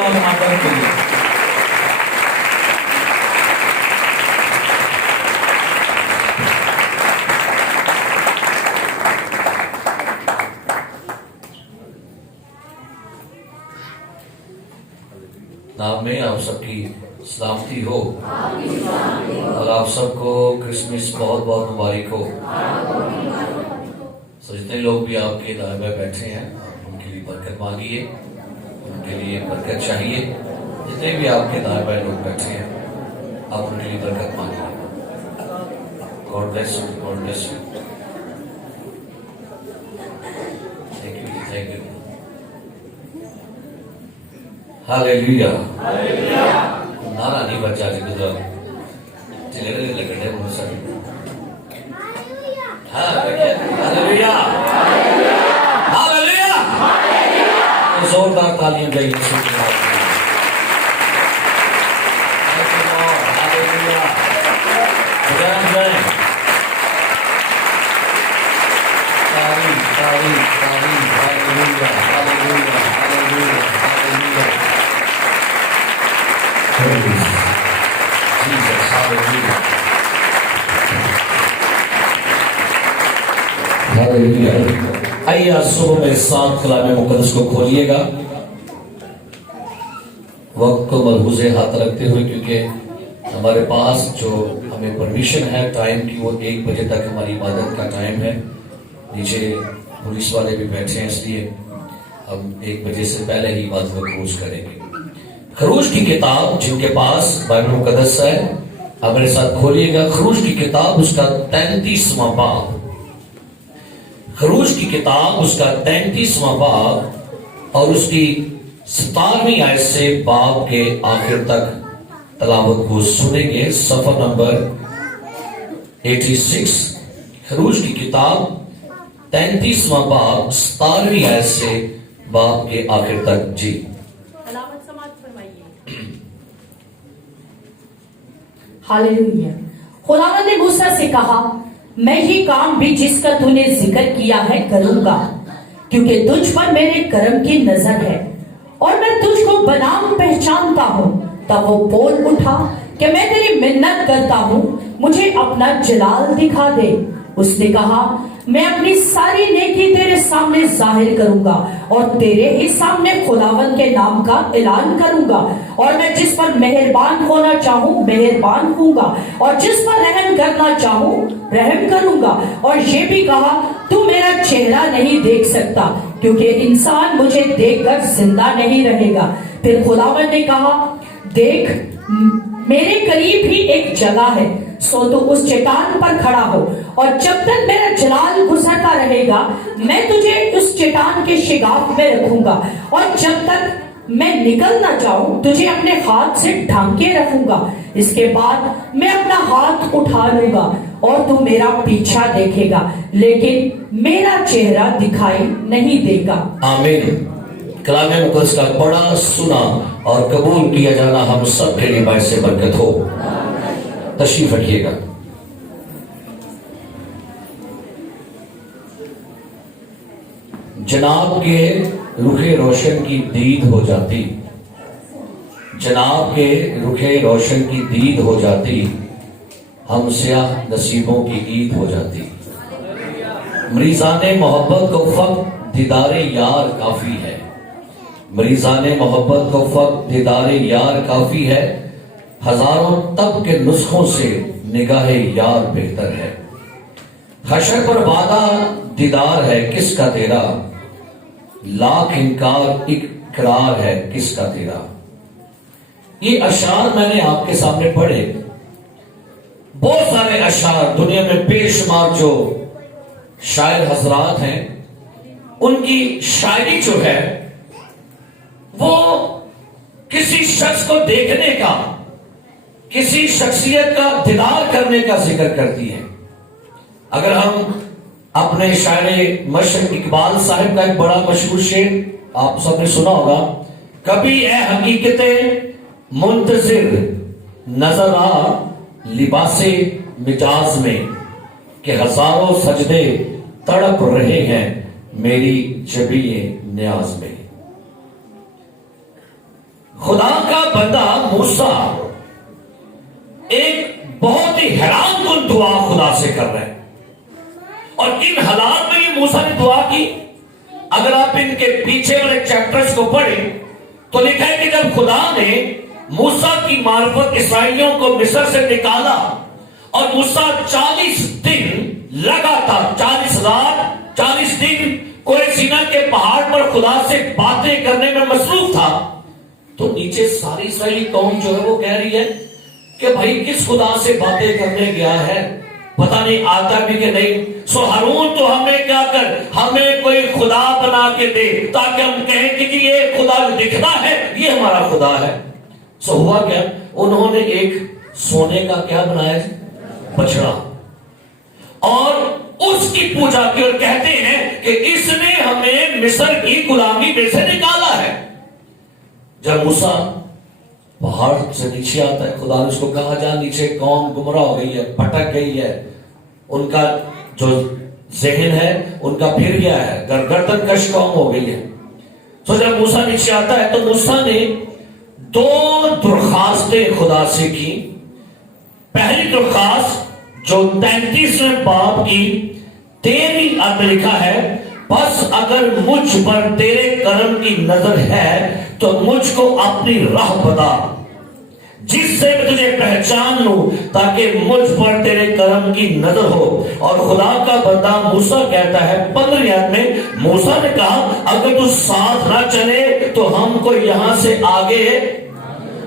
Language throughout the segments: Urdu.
اور آدر کے لیے نام میں آپ سب کی سلامتی ہو اور آپ سب کو کرسمس بہت بہت مبارک ہو. جتنے لوگ بھی آپ کے دائیں بائیں بیٹھے ہیں ان کے لیے برکت مانگیے, ان کے لیے برکت چاہیے. جتنے بھی آپ کے دائیں بائیں لوگ بیٹھے ہیں آپ ان کے لیے برکت مانگیے. God bless you, God bless you. Thank you, thank you. Hallelujah. نعرہ نہیں بچا جی گزرا چلے رہے لگنے بہت سارے. ہاللویا ہاللویا زوردار تالیاں دیں یسوع کے نام میں. ہاللویا بجائیں جائیں تعریف تعریف تعریف. Hallelujah hallelujah hallelujah hallelujah. Jesus, hallelujah. Hallelujah. آئیے آج صبح میرے ساتھ کلام مقدس کو کھولیے گا وقت کو ملحوظ ہاتھ رکھتے ہوئے, کیونکہ ہمارے پاس جو ہمیں پرمیشن ہے ٹائم کی وہ 1 بجے تک ہماری عبادت کا ٹائم ہے. نیچے پولیس والے بھی بیٹھے ہیں اس لیے ہم 1 بجے سے پہلے ہی عبادت کو کلوز کریں گے. خروج کی کتاب جن کے پاس بائبل مقدس ہے آپ میرے ساتھ کھولیے گا. خروج کی کتاب اس کا 33واں باب. خروج کی کتاب اس کا 33واں باب اور اس کی 17ویں آیت سے باب کے آخر تک تلاوت کو سنیں گے. صفحہ نمبر 86. خروج کی کتاب 33واں باب 17ویں آیت سے باب کے آخر تک. جی ہاللویا. خداوند نے موسیٰ سے کہا میں یہ کام بھی جس کا تو نے ذکر کیا ہے کروں گا, کیونکہ تجھ پر میرے کرم کی نظر ہے اور میں تجھ کو بنام پہچانتا ہوں. تب وہ بول اٹھا کہ میں تیری منت کرتا ہوں مجھے اپنا جلال دکھا دے. اس نے کہا میں اپنی ساری نیکی تیرے سامنے ظاہر کروں گا اور تیرے ہی سامنے خداوند کے نام کا اعلان کروں گا, اور میں جس پر مہربان ہونا چاہوں مہربان ہوں گا اور جس پر رحم کرنا چاہوں رحم کروں گا. اور یہ بھی کہا تو میرا چہرہ نہیں دیکھ سکتا کیونکہ انسان مجھے دیکھ کر زندہ نہیں رہے گا. پھر خداوند نے کہا دیکھ میرے قریب ہی ایک جگہ ہے, سو تو اس چٹان پر کھڑا ہو, اور جب تک میرا جلال گزرتا رہے گا میں تجھے اس چٹان کے شگاف میں رکھوں گا, اور جب تک میں نکل نہ جاؤں تجھے اپنے ہاتھ سے ڈھانکے رکھوں گا. اس کے بعد میں اپنا ہاتھ اٹھا لوں گا اور تو میرا پیچھا دیکھے گا لیکن میرا چہرہ دکھائی نہیں دے گا. آمین. کلام مقدس کا پڑھا سنا اور قبول کیا جانا ہم سب کے لیے باعث برکت ہو. تشریف رکھیے گا. جناب کے رخ روشن کی دید ہو جاتی, جناب کے رخ روشن کی دید ہو جاتی, ہم سیاہ نصیبوں کی عید ہو جاتی. مریضان محبت کو فقط دیدار یار کافی ہے, مریضان محبت کو فقط دیدار یار کافی ہے, ہزاروں تب کے نسخوں سے نگاہ یار بہتر ہے. حشر پر وعدہ دیدار ہے کس کا تیرا, لاکھ انکار اقرار ہے کس کا تیرا. یہ اشعار میں نے آپ کے سامنے پڑھے. بہت سارے اشعار دنیا میں بے شمار جو شاعر حضرات ہیں ان کی شاعری جو ہے وہ کسی شخص کو دیکھنے کا, کسی شخصیت کا دیدار کرنے کا ذکر کرتی ہے. اگر ہم اپنے شاعر مشرق اقبال صاحب کا ایک بڑا مشہور شعر آپ سب نے سنا ہوگا, کبھی اے حقیقت منتظر نظر آ لباس مجاز میں کہ ہزاروں سجدے تڑپ رہے ہیں میری جبی نیاز میں. خدا کا بندہ موسیٰ ایک بہت ہی حیران کن دعا خدا سے کر رہے ہیں، اور کن حالات میں یہ موسیٰ نے دعا کی؟ اگر آپ ان کے پیچھے والے چیپٹرز کو پڑھیں تو لکھا ہے کہ جب خدا نے موسیٰ کی معرفت اسرائیلیوں کو مصر سے نکالا اور موسیٰ 40 دن لگاتار 40 رات 40 دن کوہ سینا کے پہاڑ پر خدا سے باتیں کرنے میں مصروف تھا، تو نیچے ساری اسرائیلی قوم جو ہے وہ کہہ رہی ہے کہ بھائی کس خدا سے باتیں کرنے گیا ہے، پتہ نہیں آتا بھی کہ نہیں۔ سو ہارون تو ہمیں کیا کر، ہمیں کوئی خدا بنا کے دے تاکہ ہم کہیں کہ جی یہ خدا دکھتا ہے یہ ہمارا خدا ہے۔ سو ہوا کیا، انہوں نے ایک سونے کا کیا بنایا، بچڑا، اور اس کی پوجا کی، اور کہتے ہیں کہ اس نے ہمیں مصر کی غلامی میں سے نکالا ہے۔ جب موسیٰ پہاڑ سے نیچے آتا ہے، خدا نے اس کو کہا جا نیچے قوم گمراہ ہو گئی ہے، پھٹک گئی ہے، ان کا جو ذہن ہے ان کا پھر گیا ہے، گردن کش قوم ہو گئی ہے۔ تو جب موسیٰ نیچے آتا ہے تو موسیٰ نے 2 درخواستیں خدا سے کی۔ پہلی درخواست جو 33ویں باب کی 13ویں آیت میں لکھا ہے، بس اگر مجھ پر تیرے کرم کی نظر ہے تو مجھ کو اپنی راہ بتا، جس سے میں تجھے پہچان لوں، تاکہ مجھ پر تیرے کرم کی نظر ہو۔ اور خدا کا بندہ موسیٰ کہتا ہے 15ویں آیت میں، موسیٰ نے کہا اگر تو ساتھ نہ چلے تو ہم کو یہاں سے آگے۔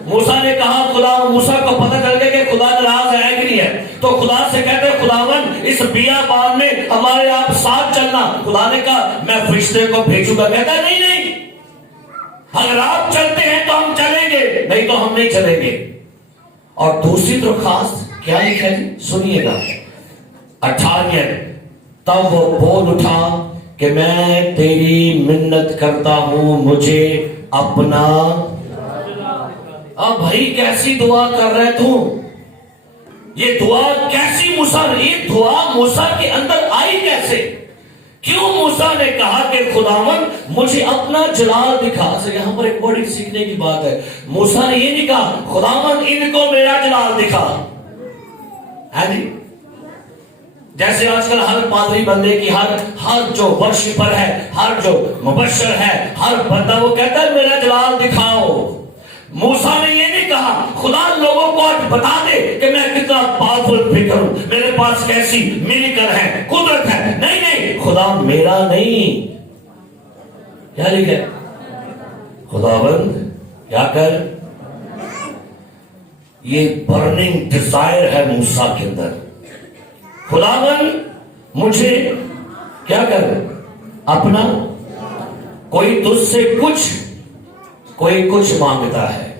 موسیٰ نے کہا، خدا موسیٰ کو پتہ چل گیا کہ خدا ناراض ہے کہ نہیں ہے، تو خدا سے کہتے ہیں خداوند اس بیابان میں ہمارے آپ ساتھ چلنا۔ خدا نے کہا میں فرشتے کو بھیجوں گا، کہتا ہے نہیں نہیں، اگر آپ چلتے ہیں تو ہم چلیں گے، نہیں تو ہم نہیں چلیں گے۔ اور دوسری درخواست کیا لکھا ہے، سنیے گا 18، تب وہ بول اٹھا کہ میں تیری منت کرتا ہوں، مجھے اپنا۔ اب بھائی کیسی دعا کر رہے تو، یہ دعا کیسی موسیٰ، یہ دعا موسیٰ کے اندر آئی کیسے؟ کیوں موسیٰ نے کہا کہ خداوند مجھے اپنا جلال دکھا؟ یہاں پر ایک بڑی سیکھنے کی بات ہے، موسیٰ نے یہ نہیں کہا خداوند ان کو میرا جلال دکھا، ہے نہیں؟ جیسے آج کل ہر پادری بندے کی ہر جو ورشپر ہے، ہر جو مبشر ہے، ہر بندہ وہ کہتا ہے میرا جلال دکھاؤ۔ موسیٰ نے یہ نہیں کہا خدا لوگوں کو آج بتا دے کہ میں کتنا پاورفل فگر ہوں، میرے پاس کیسی ملکر ہے، قدرت ہے۔ نہیں نہیں، خدا میرا نہیں، کیا لکھا ہے، خداوند کیا کر، یہ برننگ ڈیزائر ہے موسیٰ کے اندر، خداوند مجھے کیا کر اپنا۔ کوئی تجھ سے کچھ، کوئی کچھ مانگتا ہے،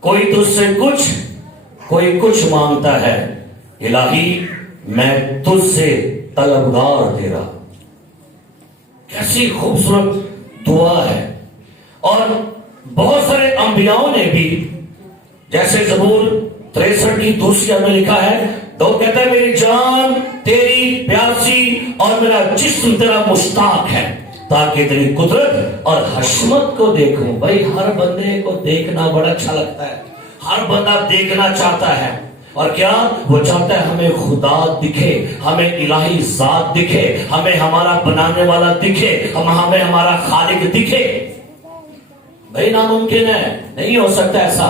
کوئی تجھ سے کچھ، کوئی کچھ مانگتا ہے، الہی میں تجھ سے طلبگار دے رہا۔ کیسی خوبصورت دعا ہے۔ اور بہت سارے انبیاءوں نے بھی، جیسے زبور 63 کی دوسری آیت میں لکھا ہے، تو کہتا ہے میری جان تیری پیاسی اور میرا جسم تیرا مشتاق ہے، تاکہ تیری قدرت اور حشمت کو دیکھوں۔ بھائی ہر بندے کو دیکھنا بڑا اچھا لگتا ہے، ہر بندہ دیکھنا چاہتا ہے، اور کیا وہ چاہتا ہے ہمیں خدا دکھے، ہمیں الہی ذات دکھے، ہمیں ہمارا بنانے والا دکھے، ہمیں ہمارا خالق دکھے۔ بھائی ناممکن ہے، نہیں ہو سکتا ایسا۔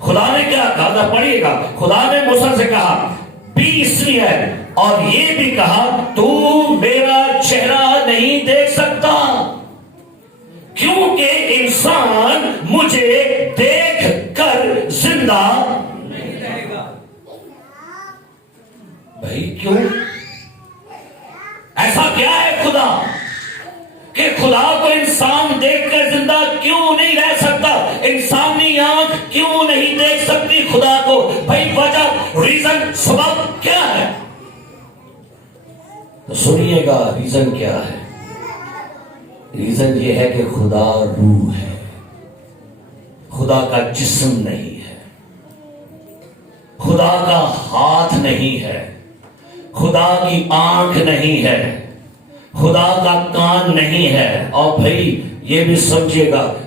خدا نے کیا کہا، پڑھیے گا، خدا نے موسیٰ سے کہا 20ویں ہے، اور یہ بھی کہا تو میرا چہرہ نہیں دیکھ سکتا، کیونکہ انسان مجھے دیکھ کر زندہ نہیں رہے گا۔ بھائی کیوں ایسا کیا ہے خدا کہ خدا کو انسان دیکھ کر زندہ کیوں نہیں رہ سکتا؟ انسانی آنکھ کیوں نہیں دیکھ سکتی خدا کو؟ بھائی وجہ، ریزن، سبب کیا ہے؟ تو سنیے گا ریزن کیا ہے۔ ریزن یہ ہے کہ خدا روح ہے، خدا کا جسم نہیں ہے، خدا کا ہاتھ نہیں ہے، خدا کی آنکھ نہیں ہے، خدا کا کان نہیں ہے۔ اور بھائی یہ بھی سمجھیے گا،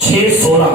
6:16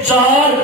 4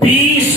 20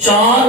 4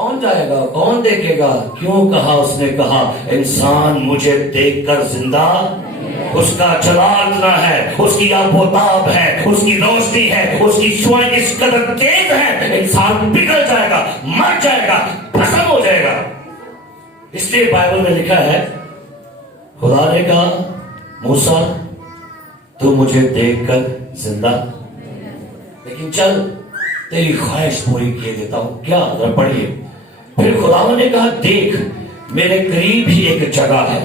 کون جائے گا, کون دیکھے گا؟ کیوں کہا اس نے کہا انسان مجھے دیکھ کر زندہ, اس کا جلال اتنا ہے, اس کی آب و تاب ہے, اس کی روشنی ہے, اس کی شعاعیں اس قدر تیز ہے, انسان بگڑ جائے گا, مر جائے گا, بھسم ہو جائے گا. اس لیے بائبل میں لکھا ہے خدا نے کہا موسیٰ تو مجھے دیکھ کر زندہ, لیکن چل تیری خواہش پوری کیے دیتا ہوں. کیا؟ ذرا پڑھیے. پھر خدا نے کہا دیکھ میرے قریب ہی ایک جگہ ہے,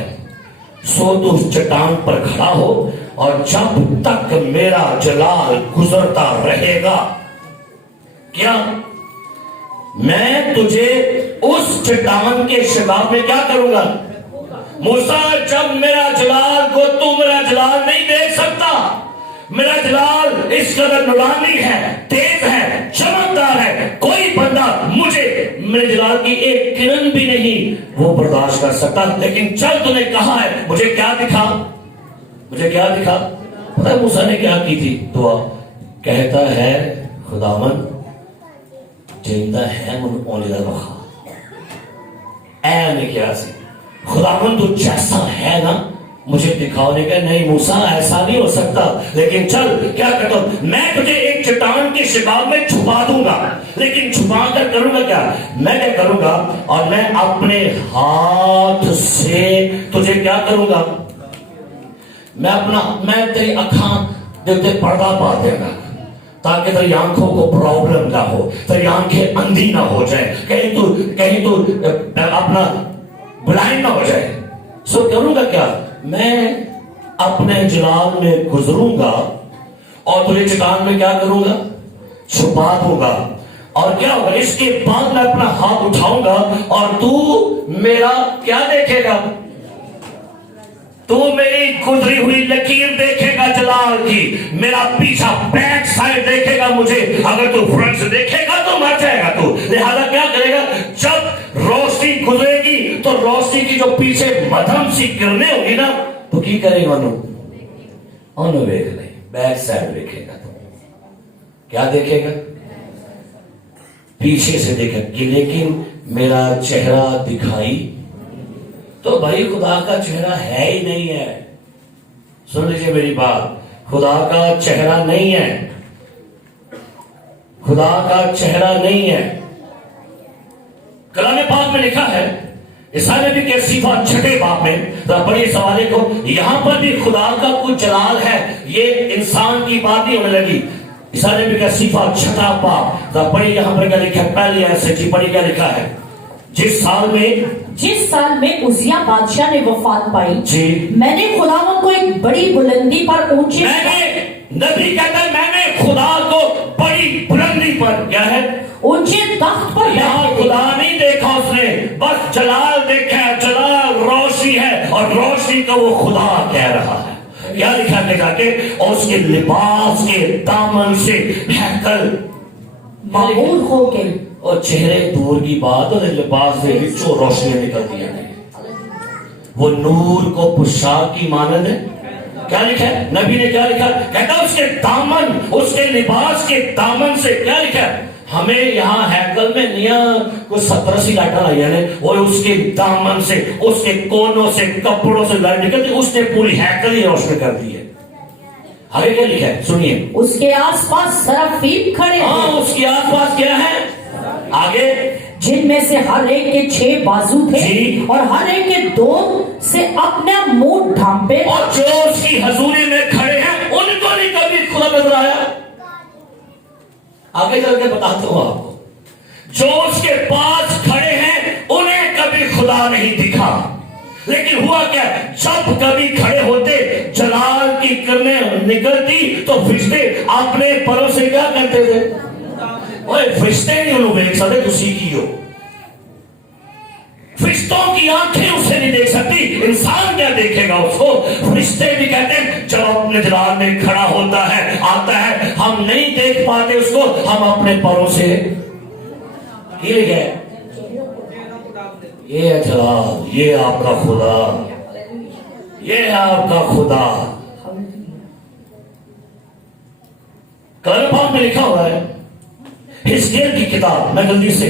سو تو اس چٹان پر کھڑا ہو, اور جب تک میرا جلال گزرتا رہے گا کیا میں تجھے اس چٹان کے شگاف میں کیا کروں گا؟ موسیٰ جب میرا جلال کو تو میرا جلال نہیں دیکھ سکتا. میرا جلال اس قدر نورانی ہے, تیز ہے, چمکدار ہے, کوئی بندہ مجھے میرے جلال کی ایک کرن بھی نہیں وہ برداشت کر سکتا. لیکن چل تو نے کہا ہے, مجھے کیا دکھا, مجھے کیا دکھا؟ پتہ ہے موسیٰ نے کیا کی تھی دعا؟ کہتا ہے خداوند جیندہ ہے من اونی دا بخا. اے نے کیا سی خداوند تو جیسا ہے نا مجھے دکھاؤ. نے کہا نہیں موسیٰ ایسا نہیں ہو سکتا, لیکن چل کیا کرتا ہوں, میں تجھے ایک چٹان کے شگاف میں چھپا دوں گا. لیکن چھپا کر کروں گا کیا؟ میں کیا کروں گا, اور میں اپنے ہاتھ سے تجھے کیا کروں گا, میں تیری آنکھاں دے پردہ پا دے گا تاکہ تیری آنکھوں کو پرابلم نہ ہو, تیری آنکھیں اندھی نہ ہو جائے, کہیں تو اپنا بلائنڈ نہ ہو جائے. سو کروں گا کیا, میں اپنے جلال میں گزروں گا اور تجھے چٹان میں کیا کروں گا, چھپا دوں گا. اور کیا ہوگا, اس کے بعد میں اپنا ہاتھ اٹھاؤں گا اور تو میرا کیا دیکھے گا, تو میری گزری ہوئی لکیر دیکھے گا جلال کی, میرا پیچھا بیک سائڈ دیکھے گا مجھے. اگر تو فرنٹ سے دیکھے گا تو مر جائے گا تو. لہذا کیا کرے گا, جب روشنی گزرے گی تو روشنی کی جو پیچھے مدھم سی کرنے ہوگی نا تو کی کرے گا, انہوں دیکھ لیں, بیک سائڈ دیکھے گا. تو کیا دیکھے گا, پیچھے سے دیکھے گا. لیکن میرا چہرہ دکھائی تو بھائی خدا کا چہرہ ہے ہی نہیں ہے. سن لیجیے میری بات, خدا کا چہرہ نہیں ہے, خدا کا چہرہ نہیں ہے. کلام پاک میں لکھا ہے عیسائی نبی کے صفحہ 6 باب میں, بڑی سوالے کو یہاں پر بھی خدا کا کچھ جلال ہے, یہ انسان کی بات نہیں ہونے لگی. عیسائی نبی کا صفحہ 6 باب بڑی, یہاں پر کیا لکھا ہے, پہلی آیت سے جی بڑی کیا لکھا ہے, جس سال میں عزیہ بادشاہ نے وفات پائی جی میں نے خداوند کو ایک بڑی بلندی پر اونچے, نبی کہتا ہے میں نے خدا کو بڑی بلندی پر, کیا ہے, اونچے تخت پر. یہاں خدا نہیں دیکھا اس نے, بس جلال دیکھا ہے. جلال روشنی ہے اور روشنی کا وہ خدا کہہ رہا ہے. کیا لکھا کے جا کے, اور اس کے لباس کے دامن سے ہیکل معمور ہو گئی, اور چہرے دور کی بات, اور لباس سے جو روشنی نکلتی ہے وہ نور کو پوشاک کی مانند ہے. کیا لکھا ہے, نبی نے کیا لکھا, کہتا اس کے دامن, اس کے لباس کے دامن سے, کیا لکھا ہے, ہمیں یہاں ہیکل میں نیا کوئی 70-80 لائٹیں لائی ہے, اور اس کے دامن سے, اس کے کونوں سے, کپڑوں سے لائٹ نکلتی, اس نے پوری ہیکل ہی روشن کر دی ہے. آگے کیا لکھا ہے سنیے, اس کے آس پاس سرافیم کھڑے ہیں. ہاں اس کے آس پاس کیا ہے, آگے, جن میں سے ہر ایک کے 6 بازو تھے جی, اور ہر ایک کے 2 سے اپنا منہ ڈھانپے, اور جو اس کی حضوری میں کھڑے ہیں ان کو نہیں کبھی خدا نظر آیا. آگے چل کے بتاتا ہوں آپ کو, جو اس کے پاس کھڑے ہیں انہیں کبھی خدا نہیں دکھا. لیکن ہوا کیا, جب کبھی کھڑے ہوتے جلال کی کرنیں نکلتی تو فرشتے اپنے پروں سے کیا کرتے تھے, فرشتے نہیں انہوں دیکھ سکتے, تو سیکھی ہو. فرشتوں کی آنکھیں اسے نہیں دیکھ سکتی, انسان کیا دیکھے گا اس کو. فرشتے بھی کہتے ہیں جب اپنے جلال میں کھڑا ہوتا ہے, آتا ہے, ہم نہیں دیکھ پاتے اس کو, ہم اپنے پروں سے ہل گئے. یہ ہے جلال, یہ آپ کا خدا, یہ ہے آپ کا خدا. کلام پاک میں لکھا ہوا ہے, حزقیل کی کتاب, میں جلدی سے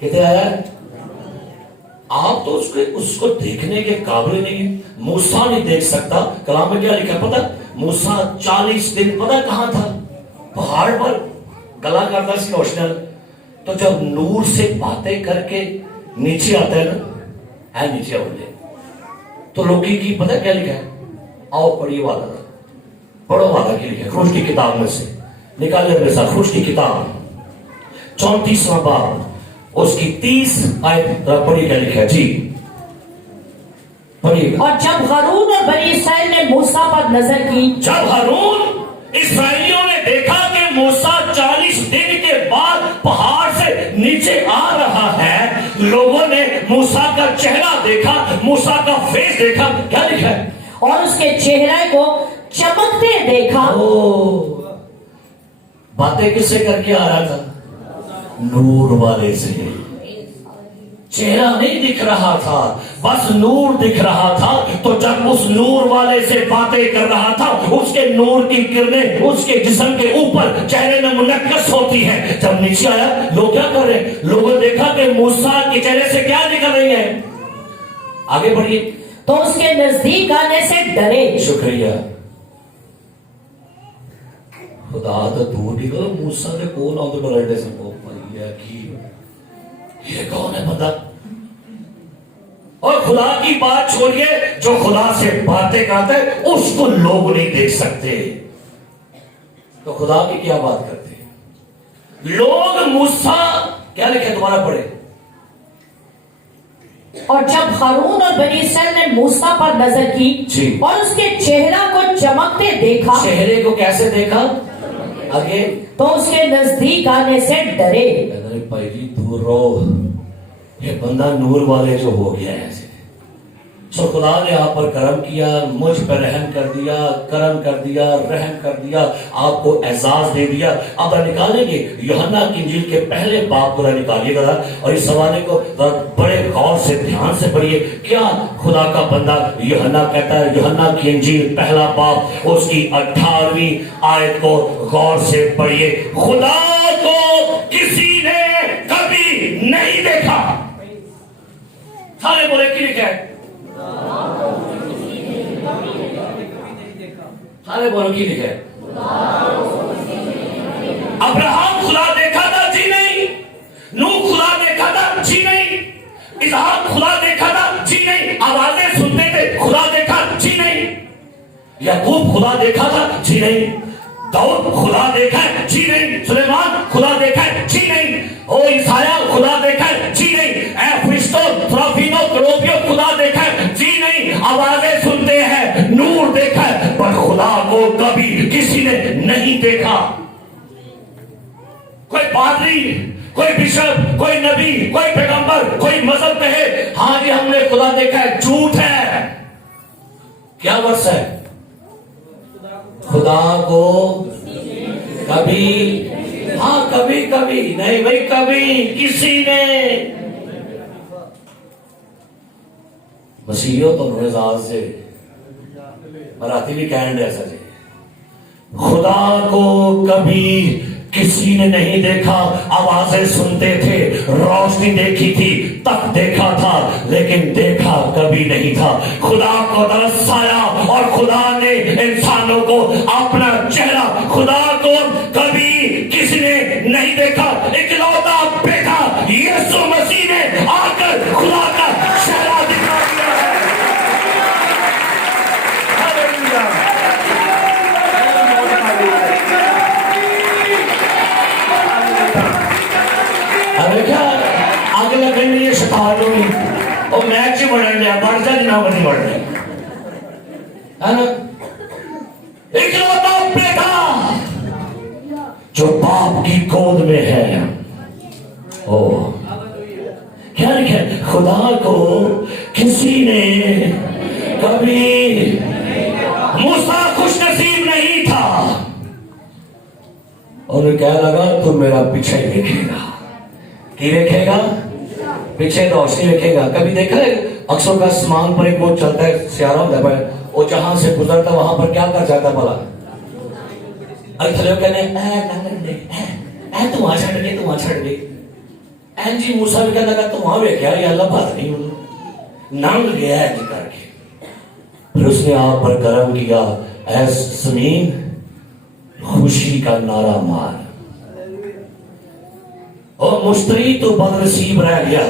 کتنے آیا ہے؟ آپ تو اس کو دیکھنے کے قابل نہیں ہیں. موسیٰ نہیں دیکھ سکتا. کلام میں کیا لکھا پتا؟ موسیٰ 40 دن پتا کہاں تھا؟ پہاڑ پر گلا کرتا سی روشنی. تو جب نور سے باتیں کر کے نیچے آتا ہے نا، ہے نیچے ہو جائے تو لوگی کی پتہ کیا لکھا ہے؟ آؤ پڑھیے والا تھا، پڑھو والا کی لکھا ہے خروج کی کتاب میں سے. نکالے میرے ساتھ خروج کی کتاب 34واں باب اس کی 30 آیت پڑھیے کیا لکھا ہے. جی پڑھیے. اور جب ہارون اور بنی اسرائیل نے موسیٰ پر نظر کی، جب ہارون اسرائیلیوں نے دیکھا کہ موسیٰ 40 دن کے بعد پہاڑ سے نیچے آ رہا ہے، لوگوں نے موسیٰ کا چہرہ دیکھا، موسیٰ کا فیس دیکھا. کیا لکھا ہے؟ اور اس کے چہرے کو چمکتے دیکھا. باتیں کس سے کر کے آ رہا تھا؟ نور والے سے. چہرہ نہیں دکھ رہا تھا، بس نور دکھ رہا تھا. تو جب اس نور والے سے باتیں کر رہا تھا، اس کے نور کی کرنیں اس کے جسم کے اوپر چہرے میں منعکس ہوتی ہیں. جب نیچے آیا لوگ کیا کر رہے ہیں؟ لوگوں نے دیکھا کہ موسیٰ کے چہرے سے کیا نکل رہی ہے. آگے بڑھیے. تو اس کے نزدیک آنے سے ڈرے. شکریہ. خدا تو دور نکلو. موسیٰ نے کون آؤ تو ڈرنے سے یہ کون ہے بندہ؟ اور خدا کی بات چھوڑیے، جو خدا سے باتیں کرتا ہے اس کو لوگ نہیں دیکھ سکتے. تو خدا کی کیا بات کرتے ہیں لوگ؟ موسیٰ کیا لکھے؟ دوبارہ پڑھے. اور جب ہارون اور بنی اسرائیل نے موسیٰ پر نظر کی جی، اور اس کے چہرہ کو چمکتے دیکھا. چہرے کو کیسے دیکھا؟ آگے. تو اس کے نزدیک آنے سے ڈرے. پہلی دور رہو، یہ بندہ نور والے جو ہو گیا ہے. سو خدا نے آپ پر کرم کیا، مجھ پر رحم کر دیا، کرم کر دیا، رحم کر دیا، آپ کو اعزاز دے دیا. اب نکالیں گے یوحنا کی انجیل کے پہلے باب پورا نکالیے گا اور اس حوالے کو بڑے غور سے دھیان سے پڑھیے. کیا خدا کا بندہ یوحنا کہتا ہے؟ یوحنا کی انجیل پہلا باب اس کی 18ویں آیت کو غور سے پڑھیے. خدا کو کسی نے کبھی نہیں دیکھا. سارے بولے کی لکھا ہے؟ سارے بولو کی لکھا ہے؟ ابراہم خدا دیکھا تھا؟ جی نہیں. نوح خدا دیکھا تھا؟ جی نہیں. اسحاق خدا دیکھا تھا؟ جی نہیں. آوازیں سنتے تھے؟ خدا دیکھا؟ جی نہیں. یعقوب خدا دیکھا تھا؟ جی نہیں. داؤد خدا دیکھا ہے؟ جی نہیں. سلیمان خدا دیکھا ہے؟ جی نہیں. او عیسائیہ خدا دیکھا ہے؟ جی نہیں. اے فرشتوں، سرافینوں، کروبیوں خدا دیکھا ہے؟ جی نہیں. آوازیں سنتے ہیں، نور دیکھا ہے، پر خدا کو کبھی کسی نے نہیں دیکھا. کوئی پادری، کوئی بشپ، کوئی نبی، کوئی پیغمبر، کوئی مذہب کہے ہاں جی ہم نے خدا دیکھا ہے، جھوٹ ہے. کیا ورس ہے؟ خدا کو کبھی، ہاں کبھی کبھی نہیں بھائی، کبھی کسی نے. مسیحیوں تو نوزاد سے مراتی بھی کہنے ایسا جی خدا کو کبھی کسی نے نہیں دیکھا. آوازیں سنتے تھے، روشنی دیکھی تھی، تک دیکھا تھا، لیکن دیکھا کبھی نہیں تھا. خدا کو ترس آیا اور خدا نے انسانوں کو اپنا چہرہ، خدا کو کبھی کسی نے نہیں دیکھا. اکلوتا بیٹا یسوع مسیح نے آ کر خدا کا چہرہ دکھا دیا ہے. اگلا دن یہ شکایت ہوئی اور میچ ہی بڑھنے لیا، بڑھ جائے نہ بڑھ رہے ہے نا. اکلوتا بیٹا جو باپ کی گود میں ہے. او کیا لکھا ہے؟ خدا کو کسی نے کبھی. موسیٰ خوش نصیب نہیں تھا اور کہنے لگا تم میرا پیچھے دیکھے گا. کی دیکھے گا؟ پیچھے روشنی دیکھے گا. کبھی دیکھا ہے اکثر کا سمان پر ایک وہ چلتا ہے، سیارہ ہوتا ہے، وہ جہاں سے گزرتا ہے وہاں پر کیا کر جاتا ہے بھلا؟ اے تھلے کہنے اے تم آ چھڑ گئی، تم آ چھڑ گئی. این جی موسیٰ بھی کہنے لگا تو وہاں بھی کیا یہ اللہ بات نہیں ہوئی ننگ گیا ہے جی کر کے. پھر اس نے آپ پر کرم کیا. اے زمین خوشی کا نعرہ مار. اور مشتری تو بد نصیب رہ گیا,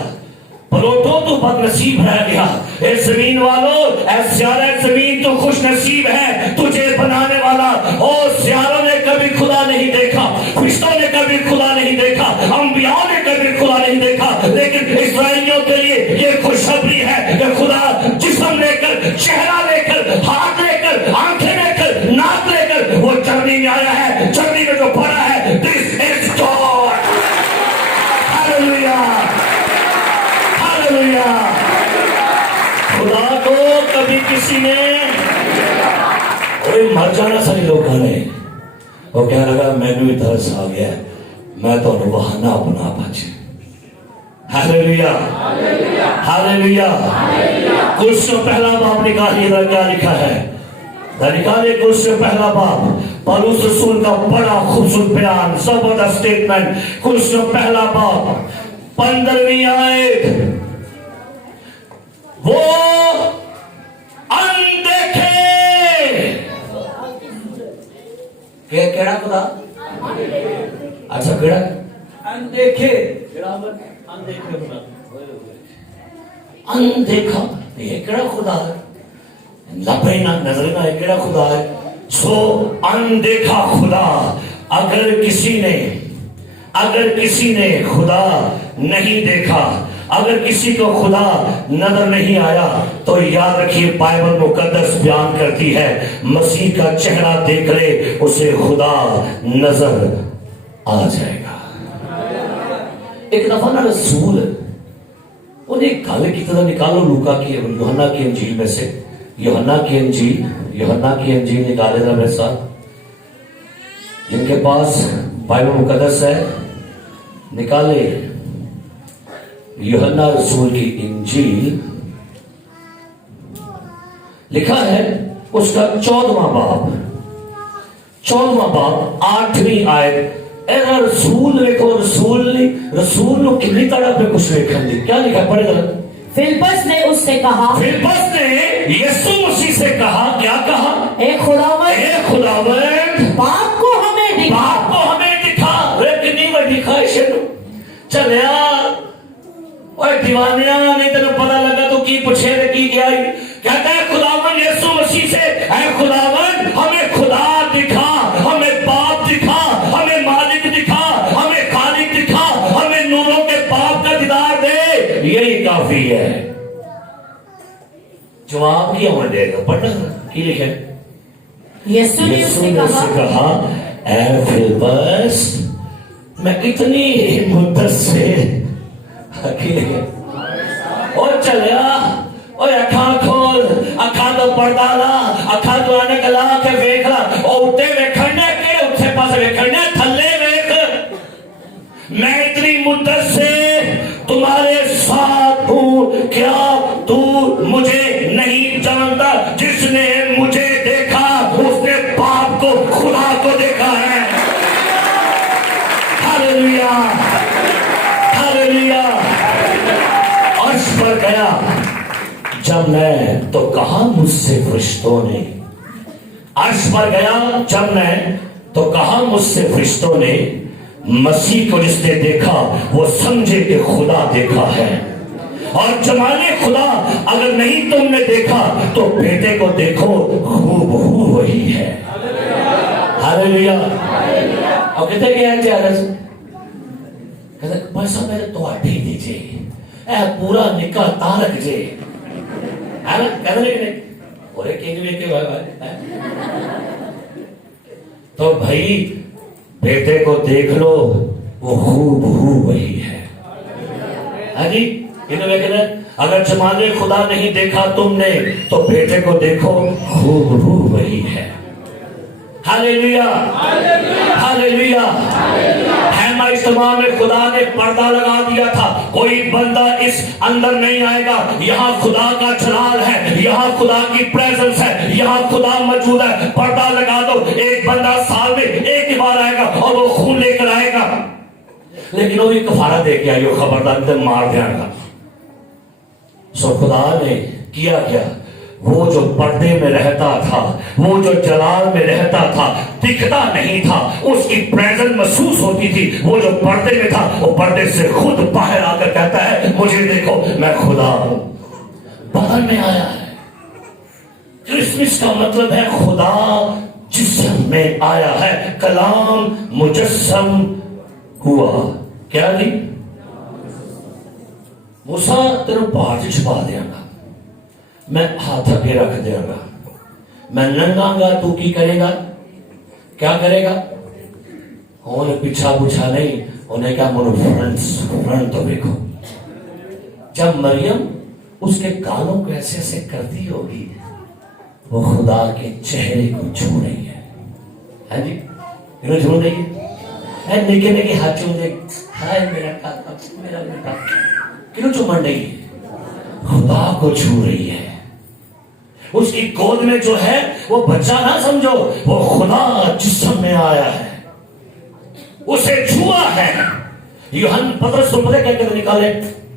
پلوٹو تو بد نصیب رہ گیا. اے زمین والو, اے سیارہ زمین تو خوش نصیب ہے, تجھے بنانے والا. اور سیاروں نے کبھی خدا نہیں دیکھا, فرشتوں نے کبھی خدا نہیں دیکھا, انبیاء نے کبھی خدا نہیں دیکھا, لیکن اسرائیلیوں کے لیے یہ خوشخبری ہے کہ خدا جسم لے کر, چہرہ لے کر, ہاتھ لے کر, آنکھیں لے کر, ناک لے کر وہ چرنی میں آیا ہے. چرنی میں جو پڑا ہے, دس از گاڈ. ہاللیلویا, ہاللیلویا. خدا کو کبھی کسی نے مر جانا ساری لوگوں نے وہ کہنے لگا مینو بھی ترس آ گیا, میں تو بہانا اپنا بچے. ہاللیلویا, ہاللیلویا. کچھ پہلا باب نکالیے گا کیا لکھا ہے. نکالے کچھ سے پہلا باب, پالوس رسول کا بڑا خوبصورت بیان, زبردست سٹیٹمنٹ. کچھ سے پہلا باب 15ویں آیت. وہ اندیکھے کیڑا خدا, اچھا کیڑا اندیکھے, اندیکھا یہ کیڑا خدا ہے, لبے نہ نظر نہ یہ کیڑا خدا ہے. سو اندیکھا خدا. اگر کسی نے خدا نہیں دیکھا, اگر کسی کو خدا نظر نہیں آیا, تو یاد رکھیے بائبل مقدس بیان کرتی ہے مسیح کا چہرہ دیکھ لے اسے خدا نظر آ جائے گا. ایک دفعہ نا رسول انہیں گل کی طرح نکالو لوکا کی یوحنا کی انجیل میں سے, یوحنا کی انجیل نکالے ذرا میرے ساتھ, جن کے پاس بائبل مقدس ہے نکالے. یوحنا رسول کی انجیل لکھا ہے اس کا 14واں باب 8ویں آیت. اے رسول دیکھو, رسول نے کتنی تڑپ میں کچھ دیکھن دی. کیا لکھا پڑھے ذرا. فلپس نے اس سے کہا, فلپس نے یسوع مسیح سے کہا, کیا کہا, اے خداوند باپ کو ہمیں دکھا. کتنی بڑی خواہش ہے چلیا دیوانیاں, نہیں تینوں پتا لگا تو کی پوچھے کی گیا. کہتا ہے خداوند یسوع مسیح سے, اے خداوند ہمیں خدا دکھا, ہمیں باپ دکھا, ہمیں مالک دکھا, ہمیں خالق دکھا, ہمیں نوروں کے باپ کا دیدار دے, یہی کافی ہے. جواب کیا ہمیں دے گا, پڑھنا کی لکھے. یسوع نے اس سے کہا, اے فلپس میں اتنی مدت سے اور چلیا, اور اکھاں کھول, اکھاں تو پردہ لا, اکھاں تو آنے کلا کے ویکھ لا. اور اتے ویکھنے کے اتھے پاس ویکھنے تھلے ویکھ. میں اتنی مدت سے تمہارے ساتھ ہوں, کیا تو مجھے نہیں جانتا؟ جس نے مجھے دیکھا اس نے باپ کو, خدا کو دیکھا ہے. ہاللیلویا, ہاللیلویا. عرش پر گیا جب میں تو کہا مجھ سے فرشتوں نے, عرش پر گیا جب میں تو کہا مجھ سے فرشتوں نے, مسیح کو جس نے دیکھا وہ سمجھے کہ خدا دیکھا ہے. اور جمال خدا اگر نہیں تم نے دیکھا تو بیٹے کو دیکھو, ہو وہی ہے. ہاللیلویا. اور کہتے گیا چارج کہتے بھائی صاحب میرے تو اٹھی دیجئے, اے پورا نکاح تارک جے, ہے نا کہتے نہیں اور ایک ایک لے کے بھائی. تو بھائی بیٹے کو دیکھ لو وہ خوب وہی ہے. ہاں جی, اگر جمال خدا نہیں دیکھا تم نے تو بیٹے کو دیکھو, خوب وہی ہے. ہاللیلویا, ہاللیلویا. خیمہ اجتماع میں خدا نے پردہ لگا دیا تھا, کوئی بندہ اس اندر نہیں آئے گا. یہاں خدا کا جلال ہے, یہاں خدا کی پریزنس ہے, یہاں خدا موجود ہے. پردہ لگا دو, ایک بندہ سال میں ایک ہی بار آئے گا اور وہ خون لے کر آئے گا. لیکن وہ بھی کفارہ دے کے آئی ہو خبردار تے مار دیا گا. سو خدا نے کیا کیا, وہ جو پردے میں رہتا تھا, وہ جو جلال میں رہتا تھا, دکھتا نہیں تھا, اس کی پریزنس محسوس ہوتی تھی, وہ جو پردے میں تھا وہ پردے سے خود باہر آ کر کہتا ہے مجھے دیکھو میں خدا ہوں, بدن میں آیا ہے. کرسمس کا مطلب ہے خدا جسم میں آیا ہے, کلام مجسم ہوا. کیا جی؟ موسیٰ تیرے پہاڑ سے چھپا دیا گا, میں ہاتھ اگے رکھ دیا گا, میں ننگا گا, تو کی کرے گا؟ کیا کرے گا؟ انہیں پیچھا پوچھا نہیں, انہیں کہا منو فرنٹ تو دیکھو. جب مریم اس کے گالوں کو ایسے ایسے کرتی ہوگی, وہ خدا کے چہرے کو چھو رہی ہے. ہاں جی, انہوں چھو رہی ہے, نکے نکے ہاتھ چھو دے, ہائے میرا کاکا, میرا بیٹا, کیوں چومن رہی ہے؟ خدا کو چھو رہی ہے. اس کی گود میں جو ہے وہ بچہ نہ سمجھو, وہ خدا جسم میں آیا ہے, اسے چھوا ہے. پطرس کو پتہ کیا کہتے نکالے؟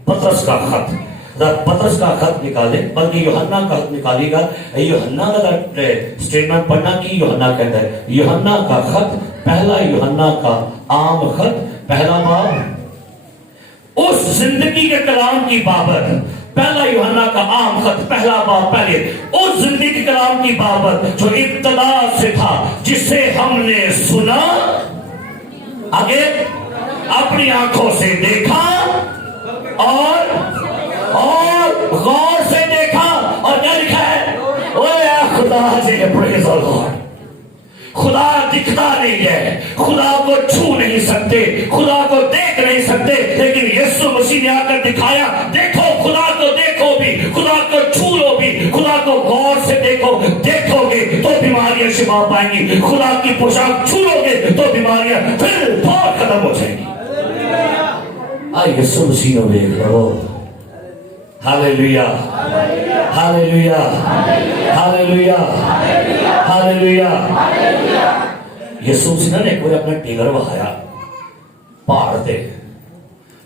پطرس کا خط, پطرس کا خط نکالے, بلکہ یوحنا کا خط نکالیے گا. یوحنا کا اسٹیٹمنٹ پڑھنا کی یوحنا کہتا ہے, یوحنا کا خط, پہلا یوحنا کا عام خط, پہلا باب, اس زندگی کے کلام کی بابت. پہلا یوحنا کا عام خط, پہلا باب, پہلے اس زندگی کے کلام کی بابت جو ابتدا سے تھا, جسے ہم نے سنا, آگے اپنی آنکھوں سے دیکھا اور غور سے دیکھا. اور کیا لکھا ہے؟ اوہ خدا سے پریز دی لارڈ. خدا دکھتا نہیں ہے, خدا کو چھو نہیں سکتے, خدا کو دیکھ نہیں سکتے, لیکن یسوع مسیح نے آ کر دکھایا, دیکھو خدا کو دیکھو بھی, خدا کو چھو لو بھی, خدا کو غور سے دیکھو گے تو بیماریاں شفا پائیں گی, خدا کی پوشاک چھو لو گے تو بیماریاں پھر دور ختم ہو جائیں گی. آئے یسوع مسیح نے دیکھ لو. ہاللیلویا, ہاللیلویا, ہاللیلویا, ہاللیلویا. یسوع مسیح نے ایک بار اپنا ٹیلر بہایا پہاڑ تے,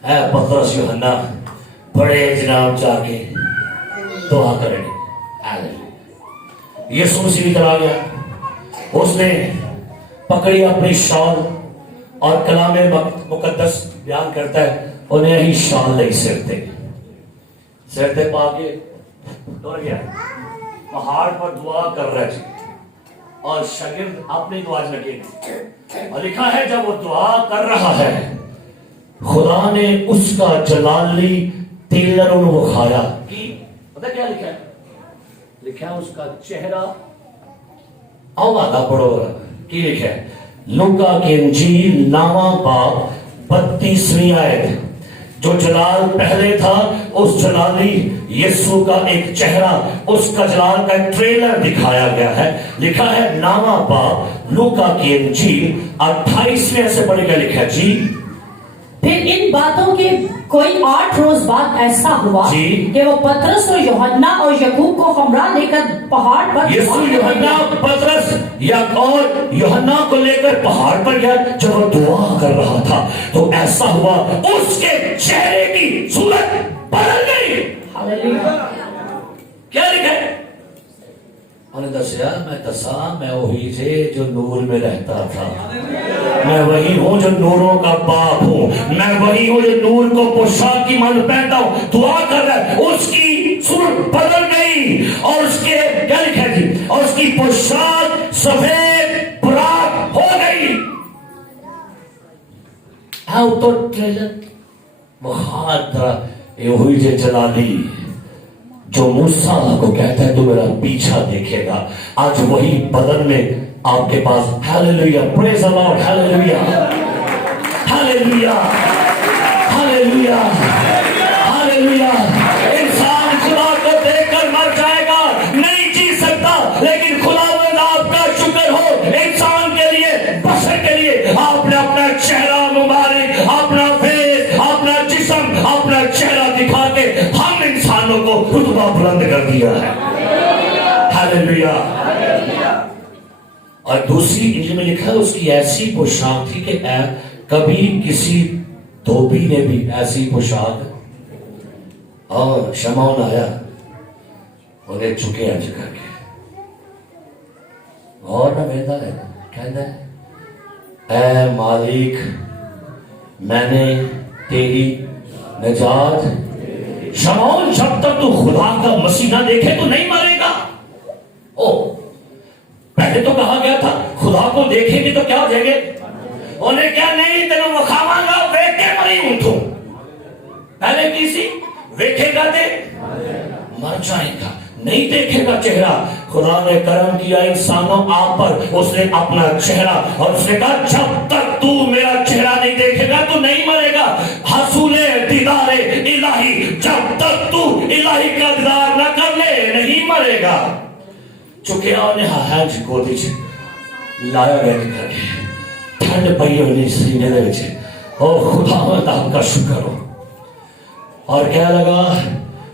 اے پطرس یوحنا بڑے جناب جا کے دعا کریں. یسوع مسیح بھی چلا گیا, اس نے پکڑی اپنی شال, اور کلام مقدس بیان کرتا ہے انہیں ہی شال نہیں سر تے پا کے ڈر گیا, پہاڑ پر دعا کر رہے تھے, اور شاگرد اپنی دعا لگے, اور لکھا ہے جب وہ دعا کر رہا ہے خدا نے اس کا جلالی تیلر انہوں کو کھایا. پتہ کیا لکھا ہے؟ لکھا ہے اس کا چہرہ, آگا پڑھو کی لکھا ہے, لوکا کی انجیل نواں باب 32ویں آیت. جو جلال پہلے تھا, اس جلالی یسوع کا ایک چہرہ, اس کا جلال کا ایک ٹریلر دکھایا گیا ہے. لکھا ہے نواں باب لوکا کی انجیل 28ویں سے پڑھے گا, لکھا جی. پھر ان باتوں کے کوئی 8 روز بعد ایسا ہوا کہ وہ پطرس اور یوحنا اور یعقوب کو ہمراہ لے کر پہاڑ پر, یسوع یوحنا, پطرس اور یوحنا کو لے کر پہاڑ پر گیا. جب وہ دعا کر رہا تھا تو ایسا ہوا اس کے چہرے کی صورت بدل گئی. کیا لکھا ہے؟ انہوں نے دسیا, میں وہی تھے جو نور میں رہتا تھا, میں وہی ہوں جو نوروں کا باپ ہوں, میں وہی ہوں جو نور کو پوشاک کی مانند پہنتا ہوں. دعا کر رہا ہے, اس کی صورت بدل گئی, اور اس کے کیا لکھا ہے جی, اور اس کی پوشاک سفید براق ہو گئی. تو ٹریلر مخاطرہ یہ ہوئی جو جلالی جو موسیٰ کو کہتا ہے تو میرا پیچھا دیکھے گا, آج وہی بدن میں آپ کے پاس. ہاللیلویا, پریز دی لارڈ, ہاللیلویا, ہاللیلویا, ہاللیلویا, ہاللیلویا. انسان خدا کو دیکھ کر مر جائے گا, نہیں جی سکتا, لیکن خداوند آپ کا شکر ہو, انسان کے لیے, بشر کے لیے آپ نے اپنا چہرہ مبارک, اپنا فیس, اپنا جسم, اپنا چہرہ دکھا کے ہم انسانوں کو رتبہ بلند کر دیا ہے. ہاللیلویا. اور دوسری انجیل میں لکھا ہے اس کی ایسی پوشاک تھی کہ کبھی کسی دھوبی نے بھی ایسی پوشاک اور شمعون آیا انہیں چکے اج کر کے اور نہ بہتا ہے کہتا ہے اے مالک میں نے تیری نجات شمعون جب تک تو خدا کا مسیح نہ دیکھے تو نہیں مرے گا. او پہلے تو کہا گیا تھا خدا کو دیکھیں گے تو کیا ہو جائیں گے. انہیں کیا نہیں تینوں وکھاواں گا ویکھ کے مری ہوں تو پہلے کسی ویکھے گا تے مر جائے گا. نہیں دیکھے گا چہرہ. خدا نے کرم کیا انسانوں آپ پر اس نے اپنا چہرہ اور اس نے کہا جب تک تو میرا چہرہ نہیں دیکھے گا تو نہیں مرے گا. حصول دیدار الہی جب تک تو الہی کا دیدار نہ کر لے نہیں مرے گا. چکیا نے ہینج کو دیچے لایا گیا کر کے ٹھنڈ پئی ہونی سینے دے وچ او خدا مند آپ کا شکر ہو. اور کہہ لگا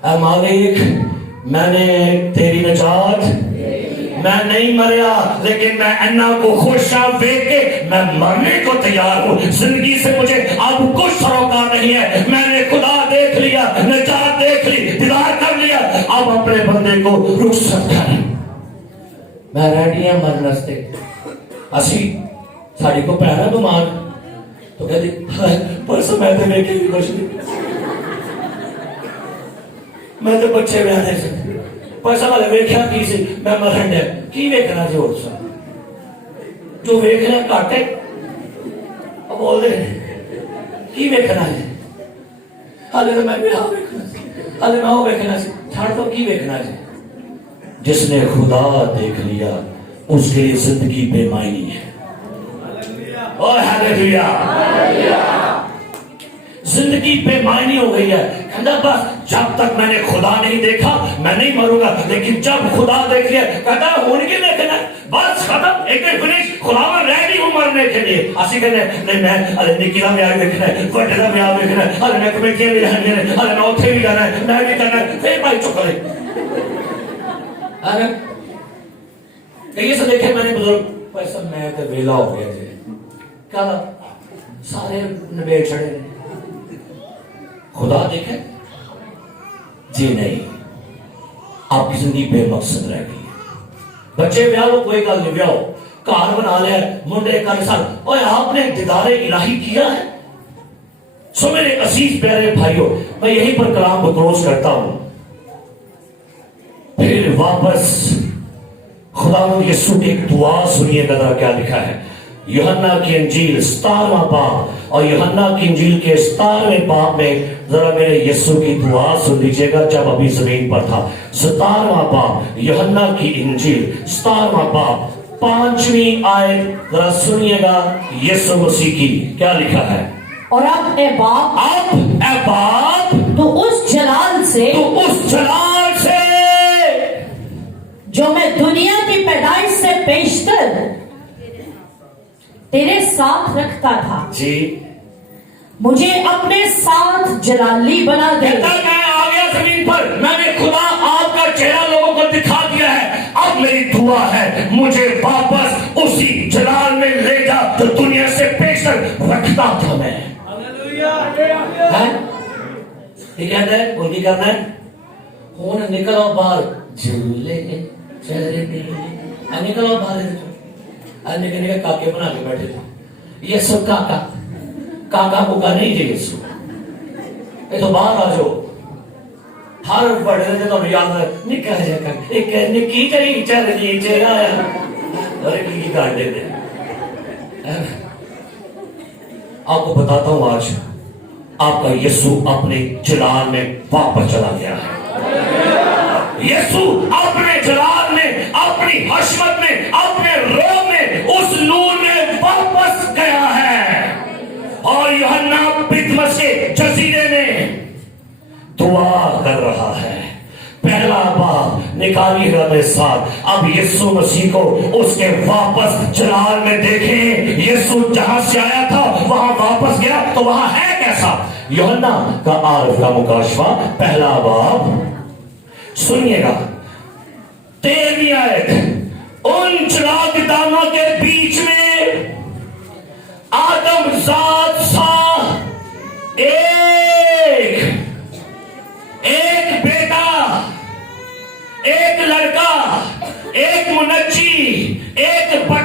اے مالک میں نے تیری نجات میں نہیں مریا لیکن میں انہ کو خوشا دیکھ کے میں مرنے کو تیار ہوں. زندگی سے مجھے اب کچھ سروکار نہیں ہے. میں نے خدا دیکھ لیا نجات دیکھ لی دیدار کر لیا. اب اپنے بندے کو رخصت کر میں ریڈی ہوں مرنے سے. اسی ساڑی کو پہنا بیمار تو کہتی پرسوں میں تو دیکھے بھی کچھ نہیں میں تو بچے میں آنے سے پیسہ والے ویکھیا کی سی میں مرن دیا کی ویکھنا جو اور سا جو ویکھنا کاٹے اب بول دے کی ویکھنا ہے حالے تو میں بھی ہاں ویکھنا سی حالے میں ہاں ویکھنا سی چھاڑ تو کی ویکھنا ہے. جس نے خدا دیکھ لیا اس کے لیے زندگی بے معنی ہے. اوہ ہاللیلویا زندگی بے معنی ہو گئی ہے. کہتا بس جب تک میں نے خدا نہیں دیکھا میں نہیں مروں گا لیکن جب خدا دیکھ لیا کہتا ہے ہون کے دیکھنا بس ختم ایک دن فنش. خدا میں ریڈی ہوں مرنے کے لیے. اسی کہنے نہیں میں ارے نکی کا بیاہ دیکھنا ہے وڈے کا بیاہ دیکھنا ہے ارے میں کمیٹیاں بھی رہنی ہے ارے میں اتھے بھی جانا ہے میں بھی کرنا ہے پھر بھائی چکا لے ارے کہیں سے دیکھے میں نے بزرگ پیسہ میں تو ویلا ہو گیا جی کہا سارے نبیڑ چھڑے نے خدا دیکھے جی نہیں. آپ کی زندگی بے مقصد رہ گئی. بچے بیاہ ہو کوئی گل نہیں بیاہ ہو کار بنا لیا منڈے کا نسال اور آپ نے دیدار الہی کیا ہے. سو میرے عزیز پیارے بھائیوں میں یہیں پر کلام کو کلوز کرتا ہوں. پھر واپس خدا یسوع کی ایک دعا سنیے گا کیا لکھا ہے. یوحنا کی انجیل 17واں باب اور یوحنا کی انجیل کے 17ویں باب میں ذرا میرے یسوع کی دعا سن لیجیے گا جب ابھی زمین پر تھا. 17واں باب یوحنا کی انجیل 17واں باب 5ویں آیت ذرا سنیے گا یسوع مسیح کی کیا لکھا ہے. اور اب اے باپ تو اس جلال سے جو میں دنیا کی پیدائش سے پیشتر تیرے ساتھ رکھتا تھا جی مجھے اپنے ساتھ جلالی بنا دے. میں آ گیا زمین پر میں نے خدا آپ کا چہرہ لوگوں کو دکھا دیا ہے. اب میری دعا ہے مجھے واپس اسی جلال میں لے جا تو دنیا سے پیشتر رکھتا تھا میں. یہ کہتا ہے وہ کی کرنا ہے کون نکلو باہر جھولے چہرے پہ نکلو باہر. نکے نکے کاکے بنا کے بیٹھے تھے. یسوع کاکا کو کا نہیں جی یسوع یہ تو باہر آ جاؤ. ہر بڑے نے تو یاد ہے نکا جا ایک نکی چلی چل رہی چہرہ آیا اور کی کاٹ دیتے. آپ کو بتاتا ہوں آج آپ کا یسوع اپنے جلال میں واپس چلا گیا ہے. یسوع اپنے جلال میں اپنی حشمت میں اپنے روح میں اس نور میں واپس گیا ہے. اور یوحنا پتمس کے جزیرے میں دعا کر رہا ہے. پہلا باب نکالی گا میرے ساتھ. اب یسوع مسیح کو اس کے واپس جلال میں دیکھیں. یسوع جہاں سے آیا تھا وہاں واپس گیا تو وہاں ہے کیسا. یوحنا کا عارف کا مکاشفہ پہلا باب سنیے گا 13ویں آیت. ان چراغ دانوں کے بیچ میں آدم ذات سا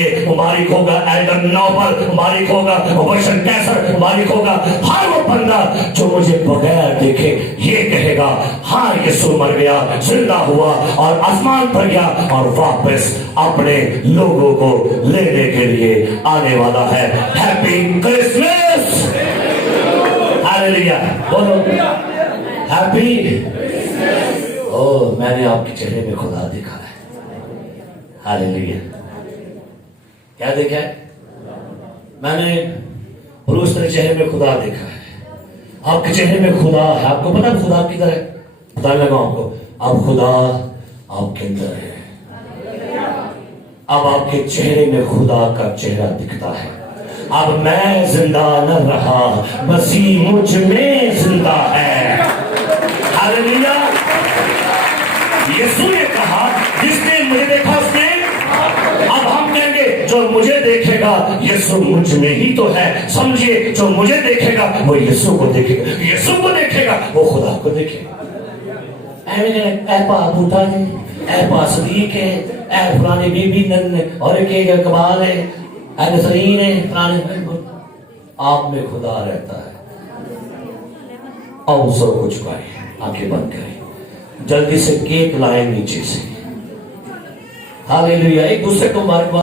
کے مبارک ہوگا ایڈن نوبل، مبارک ہوگا مبشر کیسر، مبارک ہوگا ہر وہ بندہ جو مجھے بغیر دیکھے یہ کہے گا ہاں یسوع مر گیا، زندہ ہوا اور آسمان پر گیا اور واپس اپنے لوگوں کو لینے کے لیے آنے والا ہے۔ ہیپی کرسمس، ہاللیلویا، بولو ہیپی۔ او میں نے آپ کے چہرے میں خدا دیکھا ہے، ہاللیلویا۔ کیا دیکھا ہے؟ میں نے پروس کے چہرے میں خدا دیکھا ہے، آپ کے چہرے میں خدا ہے۔ آپ کو پتا خدا کدھر ہے؟ پتا لگا آپ کو، اب خدا آپ کے اندر ہے، اب آپ کے چہرے میں خدا کا چہرہ دکھتا ہے۔ اب میں زندہ نہ رہا، مسیح مجھ میں زندہ ہے، ہاللیلویا۔ یسوع نے کہا جس نے مجھے دیکھا اس نے، اب ہم کہیں گے جو مجھے دیکھے گا یسوع مجھ میں ہی تو ہے۔ سمجھیے جو مجھے دیکھے گا وہ یسوع کو دیکھے گا، یسوع کو دیکھے گا وہ خدا کو دیکھے گا۔ اے پا بوٹا ہے، اے پا صدیق ہے، اے فلانے بی بی نن اور ایک اقبال ہے، اے نسرین ہے، فلانے آپ میں خدا رہتا ہے۔ اور سر کو چکائے، آنکھیں بند کریں، جلدی سے کیک لائیں نیچے سے، ہاللیلویا۔ ایک دوسرے کو مبارکباد